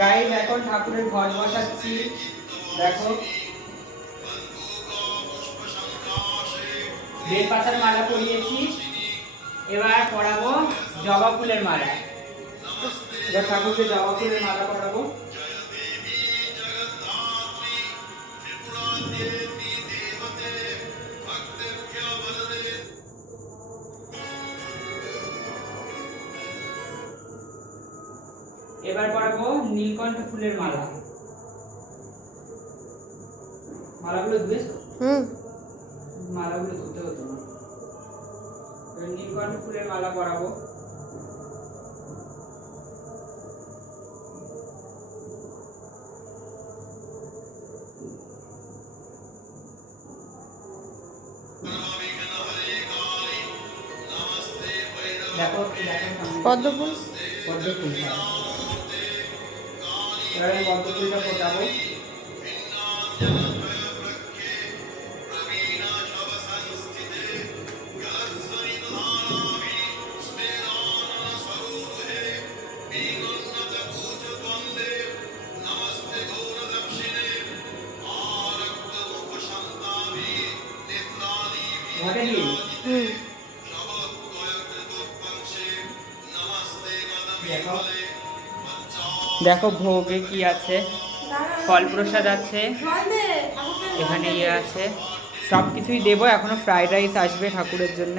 Guys এখন ঠাকুরের ঘট বসাচ্ছি। দেখো বেলপাতার মালা পরিয়েছি, এবার পরাবো জবা ফুলের মালা। এবার ঠাকুরকে জবা ফুলের মালা পরাবো। এবার পরাবো নীলকণ্ঠ ফুলের মালা। মালাগুলো ধুয়েছো? মালাগুলো ধুতে হতো না। নীলকণ্ঠ ফুলের মালা পরাবো। দেখো পদ্ম ফুল, পদ্ম ফুল। এবার এই পদ্ম ফুলটা ফোটাবো। ঘটে দিয়ে দেখো দেখো ভোগে কি আছে, ফল প্রসাদ আছে, এখানে ইয়ে আছে, সব কিছুই দেবো। এখনো ফ্রাইড রাইস আসবে ঠাকুরের জন্য।